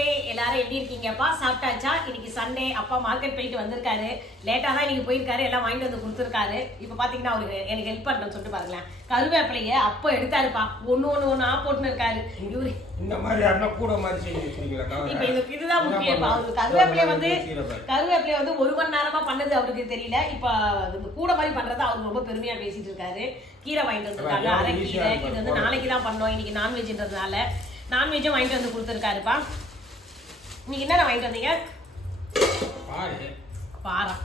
மக்களே எல்லாரும் எப்படி இருக்கீங்கப்பா? சாப்பிட்டாச்சா? இன்னைக்கு சண்டே, அப்பா மார்க்கெட் போயிட்டு வந்திருக்காரு. லேட்டா தான் இன்னைக்கு போயிருக்காரு, எல்லாம் வாங்கிட்டு வந்து கொடுத்துருக்காரு. இப்ப பாத்தீங்கன்னா அவருக்கு எனக்கு ஹெல்ப் பண்றேன்னு சொல்லிட்டு பாருங்களேன், கருவேப்பிலைய அப்போ எடுத்தாருப்பா, ஒண்ணு போட்டுன்னு இருக்காரு. இவரு இந்த மாதிரி யாருன்னா கூட மாதிரி செஞ்சு வச்சிருக்கீங்களா? இப்ப இதுதான் முக்கியம். அவருக்கு கருவேப்பிலைய வந்து 1 மணி நேரமா பண்ணது அவருக்கு தெரியல. இப்ப கூட மாதிரி பண்றது அவருக்கு ரொம்ப பெருமையா பேசிட்டு இருக்காரு. கீரை வாங்கிட்டு வந்திருக்காங்க, அரைக்கீரை. இது வந்து நாளைக்கு தான் பண்ணோம், இன்னைக்கு நான்வெஜ்ன்றதுனால நான்வெஜ்ஜும் வாங்கிட்டு வந்து கொடுத்துருக்காருப்பா. இன்னைக்கு என்ன வாங்கிட்டு வந்தீங்க? பாரம்.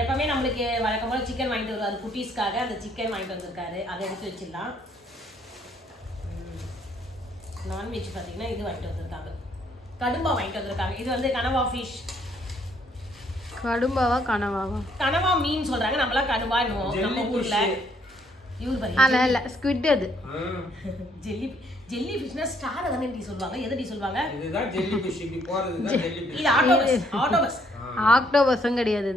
எப்பவுமே நம்மளுக்கு வழக்கம் போல சிக்கன் வாங்கிட்டு வருவாரு குட்டீஸ்க்காக. அந்த சிக்கன் வாங்கிட்டு வந்திருக்காரு, அதை எடுத்து வச்சிடலாம். நான்வெஜ் பார்த்தீங்கன்னா இது வாங்கிட்டு வந்திருக்காங்க, கடும்பா வாங்கிட்டு வந்திருக்காங்க. இது வந்து கனவா ஃபிஷ். கடும்பாவா கனவாவா? கனவா மீன் சொல்றாங்க, நம்மளாம் கடும்பா என்னுவோம் நம்ம ஊர்ல. இல்ல ஸ்குவிட். அது ஜெல்லி ஃபிஷ்னா ஸ்டார் தானே டி சொல்வாங்க. எதடி சொல்வாங்க? இதுதான் ஜெல்லி ஃபிஷ். இப்படி போறது தான் ஜெல்லி ஃபிஷ். இது ஆக்டோபஸ். ஆக்டோபஸும் கிடையாது.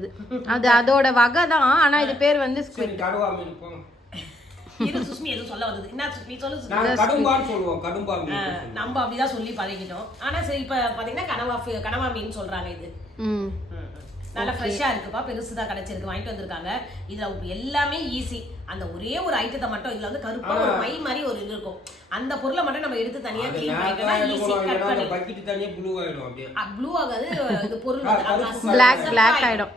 அது அதோட வகை தான், ஆனா இது பேர் வந்து ஸ்குவிட். கடுவா மீன் போங்க. இது சுஸ்மி எதுவும் சொல்ல வந்தது. என்ன சுஸ்மி சொல்லு? நான் கடும்பான்னு சொல்லுவோம். கடும்பா மீன் நம்ம அப்படிதான் சொல்லி பழகிட்டோம். ஆனா சரி, இப்ப பாத்தீங்கன்னா கனவா மீன் சொல்றாங்க. இது நல்லா ஃப்ரெஷ்ஷா இருக்குப்பா, பெருசுதான் கிடைச்சிருக்கு, வாங்கிட்டு வந்திருக்காங்க. இதுல எல்லாமே ஈஸி. அந்த ஒரே ஒரு ஐட்டத்தை மட்டும், இதுல வந்து கருப்பா ஒரு மை மாதிரி ஒரு இது இருக்கும், அந்த பொருளை மட்டும் நம்ம எடுத்து தனியா க்ளீன் பண்ணிட்டோம்னா ஈஸி. கட் பண்ணி பக்கெட் தனியா ப்ளூ ஆயிடும். அப்படியே ப்ளூ ஆகாது, இது பொருள் பிளாக் ஆயிடும்.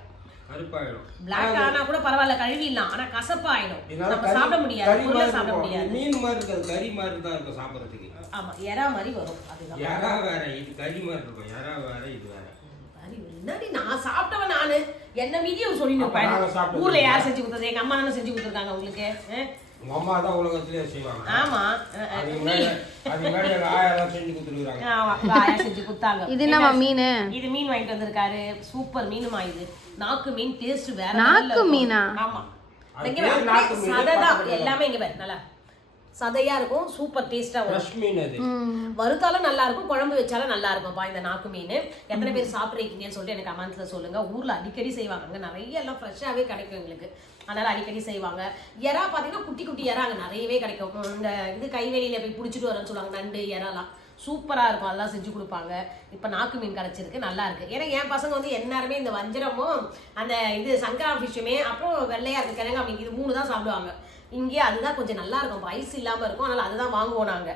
கருப்பாயிடும். பிளாக் ஆனா கூட பரவாயில்ல, கழுவிடலாம். ஆனா கசப்பா ஆயிடும், நம்ம சாப்பிட முடியாது, பொருளை சாப்பிட முடியாது. மீன் மாதிரி இருக்காது, கறி மாதிரி தான் இருக்கும் சாப்பிடுறதுக்கு. ஆமா, எறா மாதிரி வரும். அதுதான் எறா வேற, இது கறி மாதிரி இருக்கும். எறா வேற, இது வேற. நான் சாப்பிட்டவன் நானு, என்ன மீதியும் சொல்லிட்டு ஊர்ல யார் செஞ்சு கொடுத்தது? எங்க அம்மா தானே செஞ்சு கொடுத்துருக்காங்க உங்களுக்கு. உங்க அம்மா தான் உலகத்திலே செய்வாங்க. ஆமா, அது மாதிரி எங்க ஆயா தான் செஞ்சு கொடுத்துருக்காங்க. ஆயா செஞ்சு கொடுத்தாங்க. இது என்னமா மீன்? இது மீன் வாங்கிட்டு வந்திருக்காரு. சூப்பர் மீனுமா இது. நாக்கு மீன் டேஸ்ட் வேற. நாக்கு மீனா? ஆமா, சதைதான் எல்லாமே. இங்க பாரு, நல்லா சதையா இருக்கும், சூப்பர் டேஸ்டா வரும். வறுத்தாலும் நல்லா இருக்கும், குழம்பு வச்சாலும் நல்லா இருக்கும்ப்பா இந்த நாக்கு மீன். எத்தனை பேர் சாப்பிட்றீங்கன்னு சொல்லிட்டு எனக்கு கமெண்ட்ஸ்ல சொல்லுங்க. ஊர்ல அடிக்கடி செய்வாங்க, நிறைய எல்லாம் ஃப்ரெஷ்ஷாவே கிடைக்கும் எங்களுக்கு, அதனால அடிக்கடி செய்வாங்க. எறா பாத்தீங்கன்னா குட்டி குட்டி எறா அங்க நிறையவே கிடைக்கும். இந்த இது கைவெளியில போய் பிடிச்சிட்டு வரேன்னு சொல்லுவாங்க, நண்டு எறாலாம் சூப்பரா இருக்கும், அதெல்லாம் செஞ்சு கொடுப்பாங்க. இப்ப நாக்கு மீன் கிடைச்சிருக்கு, நல்லா இருக்கு. ஏன்னா என் பசங்க வந்து எல்லாருமே இந்த வஞ்சரமும் அந்த இது சங்கரா ஃபிஷ்ஷுமே அப்புறம் வெள்ளையா இருக்கு கிழங்கா மீன், இது 3 தான் சாப்பிடுவாங்க. இங்கே அதுதான் கொஞ்சம் நல்லா இருக்கும், ஐஸ் இல்லாம இருக்கும், அதனால அதுதான் வாங்குவோம் நாங்க.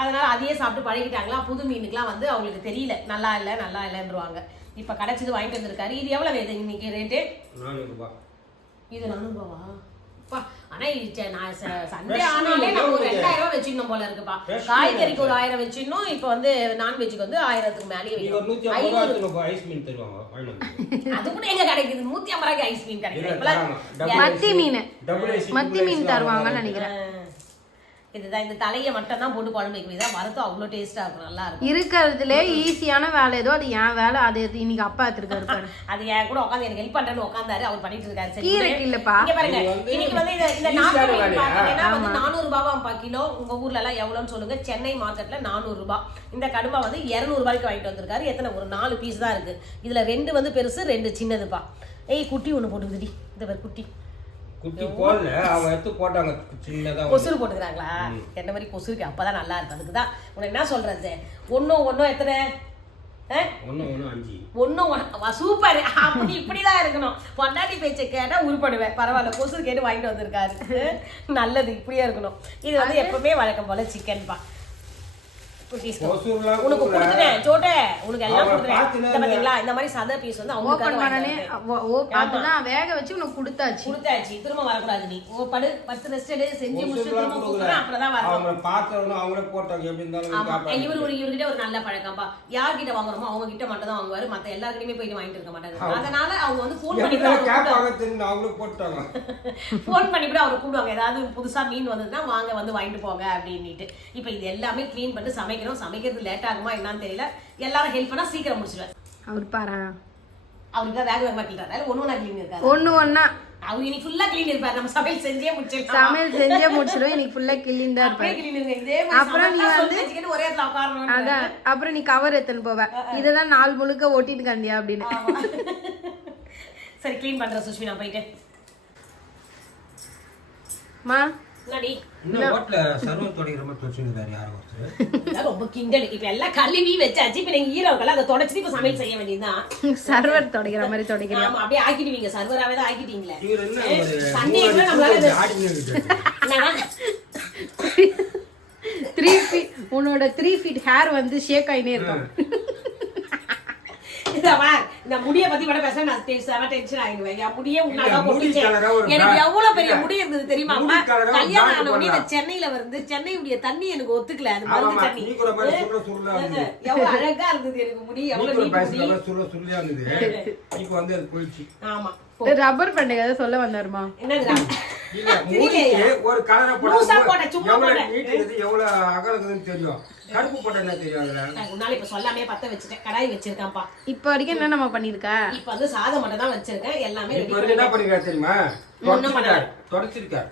அதனால அதையே சாப்பிட்டு பழகிட்டாங்களா. புது மீனுக்குலாம் வந்து அவங்களுக்கு தெரியல, நல்லா இல்லைன்றவாங்க. இப்ப கிடைச்சது வாங்கிட்டு வந்திருக்காரு. இது எவ்வளவு இது இன்னைக்கு ரேட்டு? 400 ரூபாய். இது 400 ரூபாவா? ஆனா நான் சண்டே ஆனாலே நம்ம ஒரு 2000 ரூபாய் வச்சிடணும் போல இருக்குப்பா. காய்கறிக்கு ஒரு 1000 வச்சிடணும். இப்ப வந்து நான்வெஜ்ஜுக்கு வந்து 1000க்கு மேலேயே வைக்கணும். ஐஸ் மீன் தருவாங்க. அது கூட எங்க கிடைக்குது? 150 ரூபாய்க்கு ஐஸ் மீன் கிடைக்குது. மத்தி மீன் தருவாங்கன்னு நினைக்கிறேன். இதுதான், இந்த தலையை மட்டும் தான் போட்டு குழம்பு வைக்கிறதா, வறுத்தும் அவ்வளோ டேஸ்டா இருக்கும், நல்லா இருக்கும். இருக்கிறதுல ஈஸியான வேலை ஏதோ அது என் வேலை. அது இன்னைக்கு அப்பா எடுத்துருக்காரு. அது என் கூட உட்காந்து எனக்கு ஹெல்ப் பண்றேன்னு உட்காந்தாரு, அவர் பண்ணிட்டு இருக்காரு. சரி இல்லப்பா, இங்க பாருங்க, இன்னைக்கு வந்து இந்த நாட்டு மீன் பாத்தீங்கன்னா வந்து 400 ரூபாவாம்பா கிலோ. உங்க ஊர்ல எல்லாம் எவ்வளவுன்னு சொல்லுங்க. சென்னை மார்க்கெட்ல 400 ரூபாய். இந்த கடும்பா வந்து 200 ரூபாய்க்கு வாங்கிட்டு வந்திருக்காரு. எத்தனை? ஒரு 4 பீஸ் தான் இருக்கு. இதுல 2 வந்து பெருசு, 2 சின்னதுப்பா. குட்டி ஒண்ணு போட்டுக்குதுடி, இந்த பேர் குட்டி குட்டி போடல, அவங்க எடுத்து போட்டாங்க சின்னதா. கொசுறு போட்டுக்கிறாங்களா? என்ன மாதிரி கொசுருக்கு அப்பதான் நல்லா இருக்கு. அதுக்கு தான் உனக்கு என்ன சொல்றது, ஒன்னும் எத்தனை? 1 சூப்பர். அப்படி இப்படிதான் இருக்கணும். பொண்டாட்டி பேச்சை கேட்டா உருப்படுவேன். பரவாயில்ல, கொசுறு கேட்டு வாங்கிட்டு வந்திருக்காரு, நல்லது, இப்படியே இருக்கணும். இது வந்து எப்பவுமே வழக்கம் போல சிக்கன்பா. உனக்கு கொடுத்துட்டேன் சோட்டே, உனக்கு எல்லாம் கொடுத்துட்டேன். பாத்தீங்களா, இந்த மாதிரி சதை பீஸ் வந்து வேக வச்சு உனக்கு கொடுத்தாச்சு. திரும்ப வரக்கூடாது. நீ படு 10 ரெஸ்ட் எடு, செஞ்சு முடிச்சு திரும்ப கூப்பிடுறேன், அப்படிதான் வரணும். இவர்கிட்ட ஒரு நல்ல பழக்கம்பா. யார்கிட்ட வாங்குறோமோ அவங்க கிட்ட மட்டும் தான் வாங்குவாரு, மத்த எல்லாருக்கிட்டையுமே போயிட்டு வாங்கிட்டு இருக்க மாட்டாங்க. அதனால அவங்க வந்து போன் பண்ணி அவரை கூப்பிடுவாங்க. ஏதாவது புதுசா மீன் வந்ததுன்னா வாங்க வந்து வாங்கிட்டு போங்க அப்படின்னுட்டு. இப்ப இது எல்லாமே கிளீன் பண்ணிட்டு சமைக்கிறது லேட் ஆகுமா என்னன்னு தெரியல. எல்லாரும் ஹெல்ப் பண்ணா சீக்கிரம் முடிச்சிடுவேன். அவர் பாரு, அவருக்கு வேக மாட்டிட்டாரு. ஒண்ணு கிளீன் இருக்காரு, ஒண்ணு அவர் இன்னைக்கு ஃபுல்லா கிளீன் இருப்பாரு. நம்ம சமையல் செஞ்சே முடிச்சிடுவோம். இன்னைக்கு ஃபுல்லா கிளீன் தான் இருப்பாரு. அப்புறம் நீ வந்து ஒரே இடத்துல உட்காரணும். அதான், அப்புறம் நீ கவர் எடுத்துன்னு போவ, இதெல்லாம் நாள் முழுக்க ஓட்டிட்டு காண்டியா அப்படின்னு. சரி, கிளீன் பண்றேன் சுஷ்மி, நான் போயிட்டு. என்னடி இன்னும் ஹோட்டல்ல சர்வர் தொடைக்கிற மாதிரி தொச்சிருந்தாரு யாரோ ஒருத்தர். இதெல்லாம் ரொம்ப கிண்டல். இப்ப எல்லாம் கழுவி வச்சாச்சு. இப்ப நீங்க ஈரவுக்கெல்லாம் அதை தொடச்சிட்டு இப்ப சமையல் செய்ய வேண்டியதுதான். சர்வர் தொடைக்கிற மாதிரி தொடைக்கிறேன். ஆமா, அப்படியே ஆக்கிடுவீங்க. சர்வராவே தான் ஆக்கிட்டீங்களே. இவர் என்ன ஒரு சண்டே கூட நம்மளால ஆடினே இருக்காரு. என்னடா 3 feet உன்னோட 3 feet hair வந்து ஷேக் ஆயினே இருக்கும். இந்த முடிய பத்தி கூட பேச நான் டென்ஷன் ஆயிடுவேன். என் முடியே உன்னால முடி கலரா ஒரு எனக்கு எவ்வளவு பெரிய முடி இருந்தது தெரியுமா? முடி கலரா ஒரு கல்யாணம் black ஆன உடனே போடுறா. நான் சென்னையில வந்து சென்னையுடைய தண்ணி எனக்கு ஒத்துக்கல. அது மருந்து ஆமா, தண்ணி நீ கூட மாதிரி சுருள சுருளா இருந்தது. எவ்வளவு அழகா இருந்தது எனக்கு முடி. நீ எவ்வளவு கூட நீட் முடி. பேசினா சுருள சுருளா இருந்தது. இப்போ வந்து அது போயிடுச்சு. ஆமா, ரப்பர் பேண்ட் ஏதாவது சொல்ல வந்தாருமா? என்னதுடா? இல்ல முடிக்கு ஒரு கலரை லூசா போட்ட, சும்மா எவ்வளவு போட்ட. நீட் இருக்குது எவ்வளவு அகலம் இருக்குதுன்னு தெரியும். கருப்பு போட்டா என்ன தெரியும் அதுல? நான் முன்னால இப்ப சொல்லாமே பத்த வச்சுட்டேன். கடாய் வச்சிருக்கான்ப்பா. இப்ப வரைக்கும் என்ன நம்ம பண்ணிருக்க? இப்ப வந்து சாதம் மட்டும் தான் வச்சிருக்கேன். எல்லாமே இப்ப வரைக்கும் என்ன பண்ணிருக்காரு தெரியுமா? தொடச்சிருக்காரு.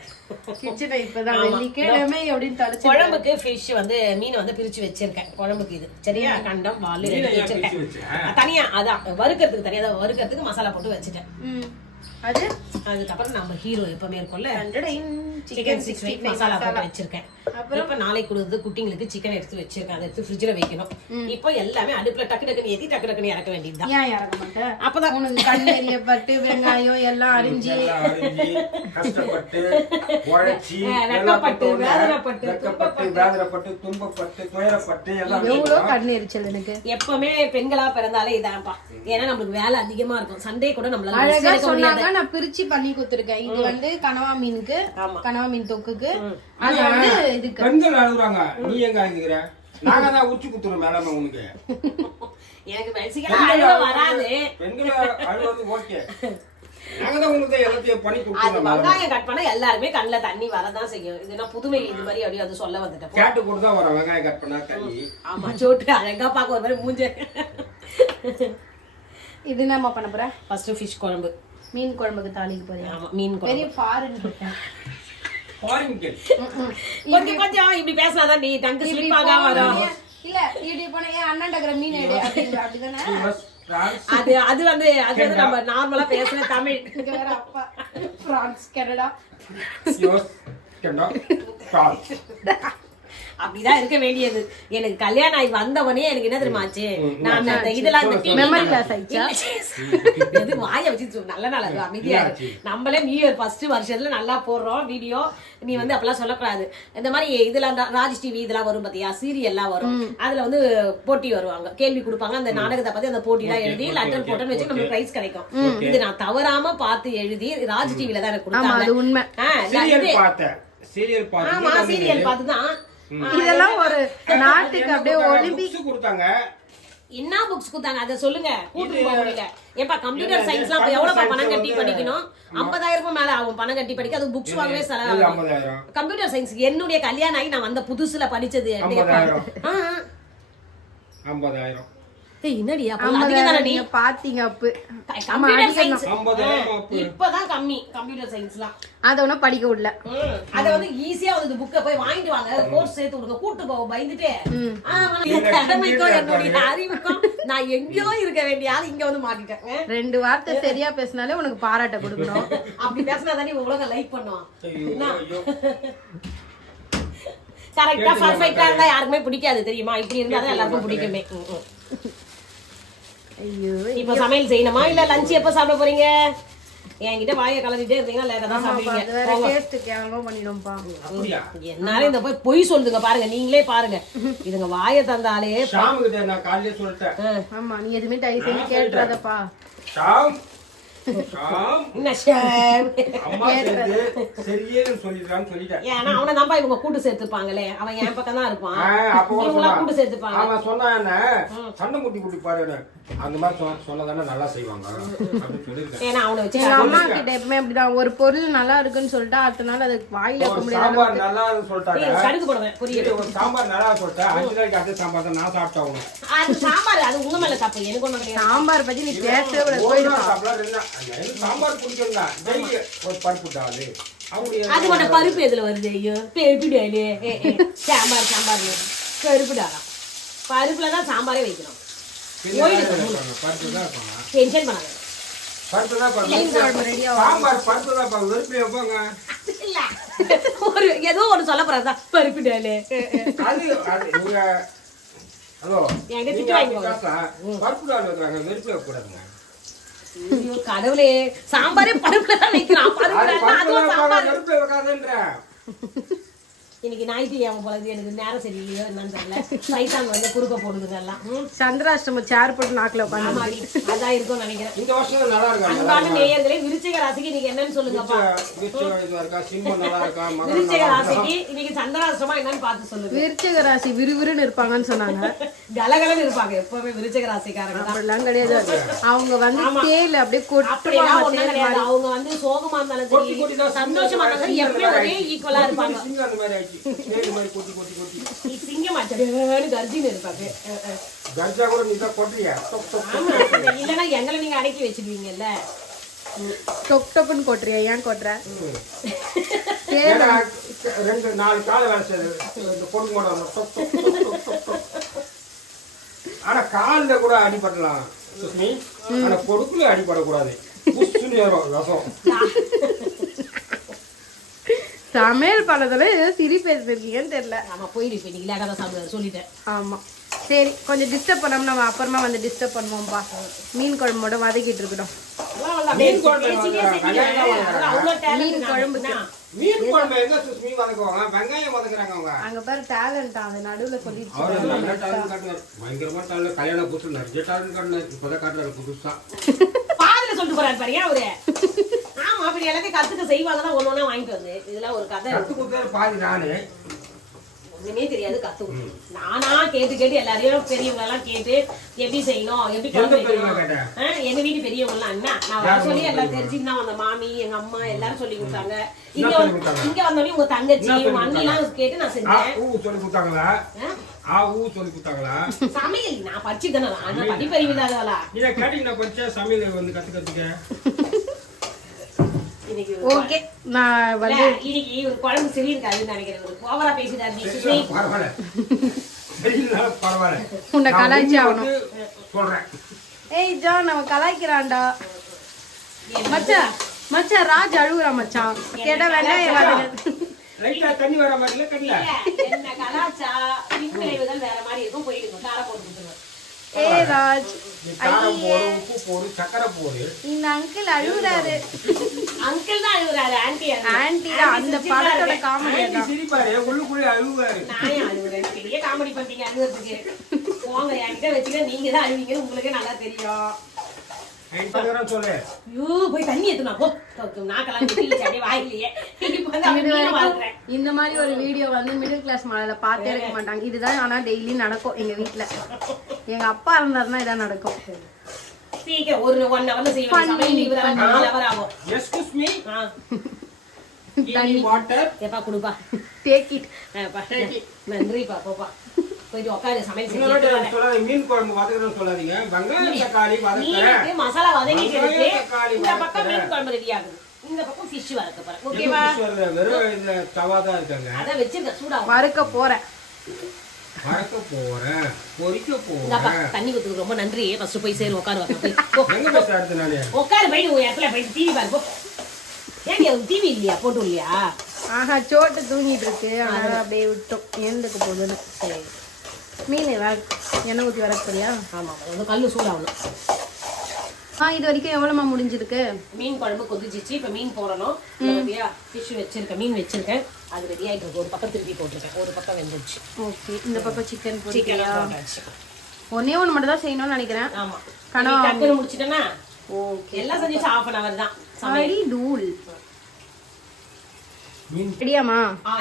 கிச்சனை இப்பதான் வெள்ளிக்கிழமை அப்படின்னு தொடச்சு குழம்புக்கு ஃபிஷ் வந்து மீன் வந்து பிரிச்சு வச்சிருக்கேன். குழம்புக்கு இது சரியா? கண்டம் வால் மீனை ஏன் வச்சிருக்கேன். பிரிச்சு வச்ச? தனியா அதான் வறுக்கிறதுக்கு தனியா தான் வறுக்கிறதுக்கு மசாலா போட்டு வச்சுட்டேன். அது அதுக்கப்புறம் நம்ம ஹீரோ எப்பவுமே இருக்கும்ல சிக்கன் சிக்கன் 65 மசாலா போட்டு வச்சிருக்கேன். இப்ப நாளைக்கு கொடுத்து குட்டிங்களுக்கு சிக்கன் எடுத்து வச்சிருக்கேன். அதை எடுத்து ஃப்ரிட்ஜ்ல வைக்கணும். இப்போ எல்லாமே அடுப்புல டக்கு டக்குன்னு ஏத்தி டக்கு டக்குன்னு இறக்க வேண்டியதுதான். ஏன் இறக்க மாட்டேன்? அப்பதான் உனக்கு கண்ணெரிய பட்டு வெங்காயம் எல்லாம் அரிஞ்சு கஷ்டப்பட்டு உழைச்சி வெக்கப்பட்டு வேதனைப்பட்டு வேதனைப்பட்டு துன்பப்பட்டு துயரப்பட்டு எல்லாம் எவ்வளவு கண் எரிச்சல் எனக்கு. எப்பவுமே பெண்களா பிறந்தாலே இதான்ப்பா. ஏன்னா நம்மளுக்கு வேலை அதிகமா இருக்கும். சண்டே கூட நம்மளால அழகா rest எடுக்க முடியாது. சொன்னாங்க, நான் பிரிச்சு பண்ணி கொடுத்துருக்கேன். இது வந்து கனவா மீனுக்கு, ஆமா. கனவா மீன் தொக்குக்கு, அது வந்து இதுக்கு. பெண்கள் அழுகுறாங்க. நீ எங்க அழுகுற? நாங்க தான் உச்சி குத்துறோம் மேலாம உனக்கு. எனக்கு பேசிக்கலா அழுவ வராது. பெண்கள் அழுவது ஓகே. நாங்க தான் உனக்கு எல்லாத்தையும் பண்ணி அது கொடுத்துறோம். வெங்காயம் கட் பண்ணா எல்லாருமே கண்ணுல தண்ணி வரதான் செய்யும். இதுனா புதுமை இது மாதிரி அப்படியே அது சொல்ல வந்துட்டேன். கேட்டு கூட தான் வரோம் வெங்காயம் கட் பண்ணா தண்ணி. ஆமா, சோட்டு அழகா பாக்க ஒரு மாதிரி மூஞ்ச. இது என்னம்மா பண்ண போற? ஃபர்ஸ்ட் ஃபிஷ் குழம்பு. மீன் குழம்புக்கு தாளிக்கு போறியா? ஆமா, மீன் குழம்பு. பெரிய ஃபாரின் இருக்கேன். பாருங்கள். கொஞ்சம் கொஞ்சம் இப்படி பேசினாதான் நீ டங்கு ஸ்லிப் ஆகாம வரும். இல்ல இப்படி போன ஏன் அண்ணன் டக்கற மீன் எடு அப்படிதானே? அது வந்து நம்ம நார்மலா பேசுற தமிழ். இங்க வேற அப்பா பிரான்ஸ் கனடா அப்படிதான் இருக்க வேண்டியது. எனக்கு கல்யாணம் ஆகி வந்தவனே எனக்கு என்ன தெரியுமாச்சு, நான் அந்த இதெல்லாம் மெமரி கிளாஸ் ஆயிடுச்சா? எது வாய வச்சு நல்ல நாள் அது அமைதியா இருக்கு. நம்மளே நியூ இயர் ஃபர்ஸ்ட் வருஷத்துல நல்லா போடுறோம் வீடியோ. நீ வந்து அப்பெல்லாம் சொல்லக்கூடாது. இந்த மாதிரி இதெல்லாம் ராஜ் டிவி இதெல்லாம் வரும் பாத்தியா, சீரியல்லாம் வரும். அதுல வந்து போட்டி வருவாங்க, கேள்வி கொடுப்பாங்க. அந்த நாடகத்தை பத்தி அந்த போட்டிலாம் எழுதி லெட்டர் போட்டோன்னு வச்சு நமக்கு பிரைஸ் கிடைக்கும். இது நான் தவறாம பார்த்து எழுதி ராஜ் டிவில தான் எனக்கு கொடுத்தாங்க. அது உண்மை. ஆமா, சீரியல் பார்த்துதான். இதெல்லாம் ஒரு நாட்டுக்கு அப்படியே ஒலிம்பிக் கொடுத்தாங்க. என்ன புக்ஸ் கொடுத்தாங்க அத சொல்லுங்க. கூட்டு போக முடியல. ஏப்பா கம்ப்யூட்டர் சயின்ஸ்லாம் அப்ப எவ்வளவு பணம் கட்டி படிக்கணும்? 50,000 மேல ஆகும் பணம் கட்டி படிக்க. அது புக்ஸ் வாங்கவே செலவாகும். கம்ப்யூட்டர் சயின்ஸ் என்னுடைய கல்யாணம் ஆகி நான் வந்த புதுசுல படிச்சது 50,000. என்னடி நீங்க பாத்தீங்க அப்பு. கம்ப்யூட்டர் சயின்ஸ் இப்பதான் கம்மி. கம்ப்யூட்டர் சயின்ஸ்லாம் அத ஒன்னும் படிக்க விடல. அத வந்து ஈஸியா வந்து புக்க போய் வாங்கிட்டு வாங்க, கோர்ஸ் சேர்த்து விடுங்க, கூட்டு போக பயந்துட்டு கடமைக்கும் என்னுடைய அறிவுக்கும் நான் எங்கேயோ இருக்க வேண்டிய ஆள் இங்க வந்து மாட்டிட்டேன். 2 வார்த்தை சரியா பேசினாலே உனக்கு பாராட்ட கொடுக்கணும். அப்படி பேசினா தானே உலகம் லைக் பண்ணுவான். கரெக்டா பர்ஃபெக்ட்டா இருந்தா யாருக்குமே பிடிக்காது தெரியுமா? இப்படி இருந்தா தான் எல்லாருக்கும் பிடிக்குமே. ஐயோ, இப்ப சமையல் செய்யணுமா இல்ல லஞ்ச் எப்ப சாப்பிட போறீங்க? என்கிட்ட வாயை கலந்துட்டே இருந்தீங்கன்னா லேட்டா தான் சாப்பிடுவீங்க. டேஸ்ட் கேவலமா பண்ணிடும்பா. என்னால இந்த போய் பொய் சொல்லுங்க பாருங்க, நீங்களே பாருங்க. இதுங்க வாயை தந்தாலே ஷாமுக்கு நான் காலையிலே சொல்லிட்டேன். ஆமா, நீ எதுவுமே தயவு செஞ்சு கேட்டுறாதப்பா. ஷாம் என்ன ஷாம் அம்மா சேர்ந்து சரியே சொல்லிடுறான்னு சொல்லிட்டேன். ஏன்னா அவனை தான்ப்பா இவங்க கூட்டு சேர்த்துப்பாங்களே, அவன் என் பக்கம் தான் இருப்பான். இவங்களா கூட்டு சேர்த்துப்பாங்க. அவன் சொன்னா என்ன சண்டை முட்டி பாரு, அந்த மாதிரி சொன்னதானே நல்லா செய்வாங்க அப்படின்னு சொல்லிருக்கேன். ஏன்னா அவனை வச்சு அம்மா கிட்ட எப்பவுமே அப்படிதான், ஒரு பொருள் நல்லா இருக்குன்னு சொல்லிட்டா அடுத்த நாள் அது வாயில வைக்க முடியாது. சாம்பார் நல்லா சொல்லிட்டாங்க, கடுகு போடுவேன். புரியுது. சாம்பார் நல்லா சொல்லிட்டேன். 5 நாளைக்கு அதே சாம்பார் தான் நான் சாப்பிட்டாகணும். அது சாம்பார், அது உங்க மேல தப்பு, எனக்கு ஒண்ணும் கிடையாது. சாம்பார் பத்தி நீ பேசவே சாம்பார் குடிக்கணும்னா டெய்லி ஒரு பருப்பு டாலு. அது மட்டும் பருப்பு எதுல வருது? ஐயோ பருப்பு டாலு. சாம்பார் பருப்பு டாலா? பருப்புல தான் சாம்பாரே வைக்கிறோம். டென்ஷன் பண்ணாத. பருப்பு தான் மீன் குழம்பு ரெடியா சாம்பார் பருப்பு தான் வெறுப்பே வைப்பாங்க. இல்ல ஒரு ஏதோ ஒன்று சொல்ல போறாதான் பருப்பு டாலே. அது நீங்க ஹலோ என்கிட்ட நீங்க திட்டு வாங்கி பருப்பு தான் வைக்கிறாங்க, வெறுப்பே வைக்கக்கூடாதுங்க. ஐயோ கடவுளே, சாம்பாரே பருப்புல தான் வைக்கிறான். அது பருப்பு பருப்பு அதுவும் தான் சாம்பார். வெறுப்பே வைக்காதுன்ற. இன்னைக்கு ஞாயிற்றுக்கிழமை போலது, எனக்கு நேரம் சரியில்லையோ என்னன்னு தெரியல. சைத்தாங்க வந்து குறுக்க போடுதுங்க எல்லாம். சந்திராஷ்டமம் சேர் போட்டு நாக்குல உட்காந்து ஆமாடி, அதான் இருக்கும்னு நினைக்கிறேன். இந்த வருஷம் நல்லா இருக்காங்க. அன்பான நேயர்களே, விருச்சிக ராசிக்கு இன்னைக்கு என்னன்னு சொல்லுங்கப்பா. இதுவா இருக்கா, சிம்மம் நல்லா இருக்கா, மகரம் விருச்சிக நல்லா இருக்கா? ராசிக்கு இன்னைக்கு சந்திராஷ்டமா என்னன்னு பார்த்து சொல்லுங்க. விருச்சிக ராசி விறுவிறுன்னு இருப்பாங்கன்னு சொன்னாங்க. கலகலன்னு இருப்பாங்க எப்பவுமே விருச்சிக ராசிக்காரங்க தான். அப்படிலாம் கிடையாது. அவங்க வந்து தேயில அப்படியே அப்படியெல்லாம் ஒண்ணும் கொட்டுவாங்க. கிடையாது. அவங்க வந்து சோகமா இருந்தாலும் கொட்டி சரி, கொட்டி தான் சந்தோஷமா இருந்தாலும் எப்பவுமே ஒரே ஈக்குவலா இருப்பாங்க. சிங்கம் அந்த மாதிரி ஆயிடுச்சு. தேடி மாதிரி கொட்டி கொட்டி கொட்டி நீ சிங்கம் ஆச்சரியன்னு கர்ஜின்னு இருப்பாங்க. கர்ஜா கூட நீ தான் கொட்டுறியா? டொக் டொக் டொக். ஆமா, இல்லைன்னா எங்களை நீங்க அடக்கி வச்சிருவீங்கல்ல. டொக் டொக்குன்னு கொட்டுறியா? ஏன் கொட்டுற? ஏன்னா, 2-4 காலை வேலை செய்யுது இந்த கொடுக்க மாட்டோம். டொக் டொக் டொக் டொக் டொக் டொக். ஆனா காலில் கூட அடிபடலாம் சுஸ்மி, ஆனா கொடுக்குல அடிபடக்கூடாது. புஷ்ஷுன்னு ஏறும் ரசம். சமையல் பண்ணதுல ஏதோ சிரி பேசிருக்கீங்கன்னு தெரியல. ஆமா, போயிடு இப்ப இன்னைக்கு லேட்டா தான் சாப்பிடுவேன் சொல்லிட்டேன். ஆமா சரி, கொஞ்சம் டிஸ்டர்ப் பண்ணாம நம்ம அப்புறமா வந்து டிஸ்டர்ப் பண்ணுவோம்ப்பா. மீன் குழம்போட வதக்கிட்டு இருக்கட்டும். அதெல்லாம் வந்து அப்படியே மீன் குழம்பு பேசிக்கிட்டே வாங்குறாங்க. செஞ்சீங்க. அதெல்லாம் அவ்வளோ talent மீன் குழம்புக்கு. நான். மீன் குழம்பு எங்க சுஸ்மி வதக்குவாங்க? வெங்காயம் வதக்குறாங்க அவங்க. அங்க பாரு டேலண்ட், அந்த நடுவுல அவரு சொல்லிட்டு நல்ல talent காட்டுனாரு. பயங்கரமா talent. கல்யாணம் புதுசு நிறைய talent காட்டினாரு. இப்பதான் காட்டுறாரு புதுசா. பாதியில சொல்லிட்டு போறாரு பாரு, ஏன் அவரு? ஆமா, அப்படி எல்லாத்தையும் கத்துக்க செய்வாங்க தான் ஒண்ணு ஒண்ணா வாங்கிட்டு வந்து. இதெல்லாம் ஒரு கதை கத்து கொடுத்தாரு பாதி நானு. ஒண்ணுமே தெரியாது, கத்து நானா கேட்டு கேட்டு எல்லாரையும் பெரியவங்க எல்லாம் கேட்டு எப்படி செய்யணும், எப்படி குழம்பு எந்த பெரியவங்க வைக்கணும். கேட்ட? எங்க வீட்டு பெரியவங்க எல்லாம் என்ன நான் வர சொல்லி எல்லாம் தெரிஞ்சுட்டு தான் வந்த மாமி எங்க அம்மா எல்லாரும் சொல்லி கொடுத்தாங்க. இங்க என்ன சொல்லி கொடுத்தாங்க? இங்க வந்தோடனே உங்க தங்கச்சி என்ன சொல்லி உங்க அண்ணி எல்லாம் கேட்டு நான் ஆ செஞ்சேன். ஊ சொல்லி கொடுத்தாங்களா? ஆ? சொல்லி கொடுத்தாங்களா? சமையல் நான் படிச்சுதானே, ஆனா படிப்பறிவு இல்லாதவளா? இதை கேட்டீங்க நான் படிச்சா சமையல் வந்து கத்துக்கிறதுக்கு. இன்னைக்கு ஓகே. நான் வந்து இன்னைக்கு ஒரு குழம்பு சரி இருக்காதுன்னு நினைக்கிறேன். ஒரு ஓவரா பேசிட்டாரு நீ சுஸ்மி. பரவாயில்ல, சரியில்லைனாலும் பரவாயில்ல. உன்னை நான் கலாய்ச்சி உண்மை ஆகணும். வந்து சொல்றேன். ஏய் ஜான், அவன் கலாய்க்கிறான்டா. மச்சான் மச்சான் ராஜ் அழுகுறா மச்சான். கேட்டா வெங்காயம் வதக்கு. லைட்டா தண்ணி வர மாதிரி இல்ல கண்ணில. இல்ல, என்ன கலாச்சா பின்விளைவுகள் வேற மாதிரி இருக்கும், போயிடுங்க கார போட்டு கொடுத்துருவேன். ஏய் ராஜ், நீ காரம் போடு, உப்பு போடு, சக்கரை போடு. இந்த அங்கிள் அழுகுறாரு. அங்கிள் தான் அழுகுறாரு, ஆன்ட்டி ஆன்ட்டி தான் அந்த படத்தோட காமெடி ஆண்டி தான். சிரிப்பாரு, உள்ளுக்குள்ளே அழுவாரு. நான் ஏன் அழுகுறேன்? பெரிய காமெடி பண்றீங்க அழுகுறதுக்கு. போங்க, என்கிட்ட வச்சுக்க, நீங்க தான் அழுவீங்க, உங்களுக்கே நல்லா தெரியும். சொல்லு. ஐயோ, போய் தண்ணி எடுத்துனா போ. நாக்கெல்லாம் கட்டிடுச்சு அப்படியே வாயிலேயே. இப்ப வந்து அவன் மீனை வாழ்றேன். இந்த மாதிரி ஒரு வீடியோ வந்து மிடில் கிளாஸ் மாடல பார்த்தே இருக்க மாட்டாங்க. இதுதான் ஆனா டெய்லி நடக்கும் எங்க வீட்ல. எங்க அப்பா இருந்தாருன்னா இதான் நடக்கும். சீக்கிரம் ஒரு 1 ஹவர்ல செய்வேன். சமையல் இவர 4 ஹவர் ஆகும். Excuse me. ஆ, Any water? ஏப்பா குடுப்பா. Take it. நன்றிப்பா, போப்பா. போயிட்டு உட்காரு, சமையல் இன்னொரு செஞ்சு வாட்டி சொல்லாதீங்க, மீன் குழம்பு வதக்குறேன்னு சொல்லாதீங்க. வெங்காயம் தக்காளி வதக்குறேன். மீனுக்கு மசாலா வதங்கிட்டு இருக்கு. வெங்காயம், தக்காளி இந்த பக்கம் வதக்குறேன். மீன் குழம்பு ரெடி ஆகுது. இந்த பக்கம் ஃபிஷ் வதக்க போறேன். எதுவும் ஓகேவா? fish வரல, வெறும் இதுல தவா தான் இருக்காங்க. அத வச்சிருக்க சூடாகும். வறுக்க போறேன். வதக்க போறேன், பொரிக்க இந்தாப்பா, போறேன். தண்ணி ஊத்துக்கு ரொம்ப நன்றி. ஃபர்ஸ்ட் போய் சேரு, உட்காரு வா, போய். போ. எங்க பேச அடுத்து நானு? உட்காரு, போய் ஒரு இடத்துல போய் டிவி பாரு போ. ஏங்க டிவி இல்லையா? போட்டு இல்லையா? ஆஹா, சோட்டு தூங்கிட்டு இருக்கு. அதனால அப்படியே விட்டோம். எழுந்துக்கு போகுதுன்னு. சரி. மீன் எண்ணெய் ஊற்றி வர சரியா? ஆமா, அது கல்லு சூடாகணும். இது வரைக்கும் எவ்வளோமா முடிஞ்சிருக்கு? மீன் குழம்பு கொதிச்சிச்சு. இப்ப மீன் போடணும். ஃபிஷ் வச்சிருக்கேன், மீன் வச்சிருக்கேன். அது ரெடி ஆயிட்டு இருக்கு. ஒரு பக்கம் திருப்பி போட்டிருக்கேன், ஒரு பக்கம் வெந்துச்சு. ஓகே, இந்த பக்கம் சிக்கன் சிக்கன் பொரிக்கிறியா? போட்டாச்சு. ஒன்னே ஒன்று மட்டும் தான் செய்யணும்னு நினைக்கிறேன். ஆமா, கனவா டக்குன்னு முடிச்சிட்டேன்னா ஓகே. எல்லாம் செஞ்சிச்சு 1/2 hour தான் சமையல். அடி டூல். மீன் ரெடியாமா?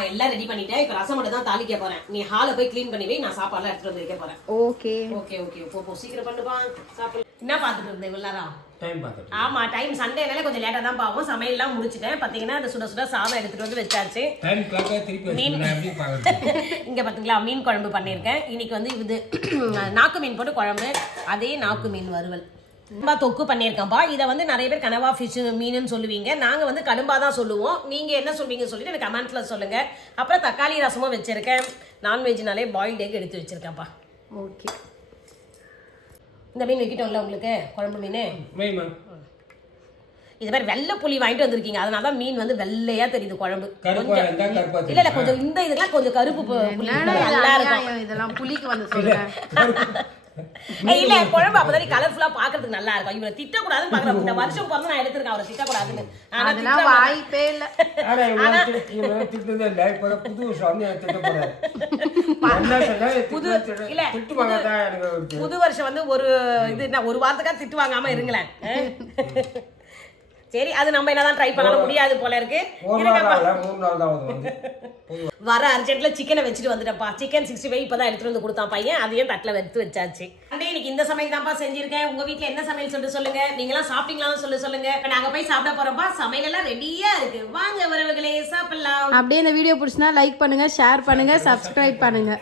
எல்லாம் ரெடி பண்ணிட்டேன். இப்ப ரசம் மட்டும் தான் தாளிக்க போறேன். நீ ஹாலை போய் க்ளீன் பண்ணி வை, நான் சாப்பாடுலாம் எடுத்துட்டு வந்து வைக்க போறேன். ஓகே ஓகே ஓகே, போ சீக்கிரம் பண்ணுப்பா. சாப்பிடு. என்ன பார்த்துட்டு இருந்தேன் இவ்வளவு நேரம்? டைம் பார்த்துட்டு. ஆமா, டைம் சண்டேனால கொஞ்சம் லேட்டா தான் பாவோம். சமையல்லாம் முடிச்சிட்டேன். பாத்தீங்கன்னா அந்த சுட சுட சாதம் எடுத்துட்டு வந்து வச்சாச்சு. டைம் கிளாக்கா திருப்பி வச்சு நான் எப்படி பார்க்கறது? இங்க பாத்தீங்களா, மீன் குழம்பு பண்ணிருக்கேன். இன்னைக்கு வந்து இது நாக்கு மீன் போட்டு குழம்பு, அதே நாக்கு மீன் வறுவல். கடும்பா தொக்கு பண்ணியிருக்கேன்ப்பா. இதை வந்து நிறைய பேர் கனவா ஃபிஷ் மீனுன்னு சொல்லுவீங்க. நாங்கள் வந்து கடும்பா தான் சொல்லுவோம். நீங்கள் என்ன சொல்வீங்கன்னு சொல்லிட்டு எனக்கு கமெண்ட்ஸில் சொல்லுங்கள். அப்புறம் தக்காளி ரசமும் வச்சுருக்கேன். நான்வெஜ்னாலே பாயில்டு எக் எடுத்து வச்சுருக்கேன்ப்பா. ஓகே. இந்த மீன் வைக்கிட்டோம்ல உங்களுக்கு, குழம்பு மீன். மேம் இது மாதிரி வெள்ளை புளி வாங்கிட்டு வந்திருக்கீங்க, அதனால தான் மீன் வந்து வெள்ளையா தெரியுது குழம்பு. கருப்பா இருந்தா கருப்பா இல்ல இல்ல கொஞ்சம் இந்த இதெல்லாம் கொஞ்சம் கருப்பு புளி நல்லா இருக்கும். இதெல்லாம் புளிக்கு வந்து சொல்றேன். இல்ல குழம்பு அப்பதான் கலர்ஃபுல்லா பாக்குறதுக்கு நல்லா இருக்கும். இவரை திட்டக்கூடாதுன்னு பாக்குறேன். இந்த வருஷம் பிறந்து நான் எடுத்திருக்கேன் அவரை திட்டக்கூடாதுன்னு. அதெல்லாம் வாய்ப்பே இல்ல. திட்டுதே இல்ல. இப்ப புது வருஷம் வந்து திட்ட போறாரு. புது வருஷம் வந்து ஒரு இது ஒரு வாரத்துக்காக திட்டு வாங்காம இருங்களேன். சரி, அது நம்ம என்னதான் ட்ரை பண்ணாலும் முடியாது போல இருக்கு. வர அர்ஜென்ட்ல சிக்கனை வச்சுட்டு வந்துட்டப்பா. சிக்கன் 65 இப்பதான் எடுத்துட்டு வந்து கொடுத்தான் பையன். அதையும் தட்டில் எடுத்து வச்சாச்சு. இன்னைக்கு இந்த சமையல் தான்ப்பா செஞ்சிருக்கேன். உங்க வீட்டுல என்ன சமையல் சொல்லிட்டு சொல்லுங்க. நீங்க எல்லாம் சாப்பிட்டீங்களான்னு சொல்லுங்க. நாங்க போய் சாப்பிட போறோம்ப்பா. சமையல் எல்லாம் ரெடியா இருக்கு. வாங்க உறவுகளே சாப்பிடலாம். அப்படியே இந்த வீடியோ பிடிச்சினா லைக் பண்ணுங்க, ஷேர் பண்ணுங்க, சப்ஸ்கிரைப் பண்ணுங்க.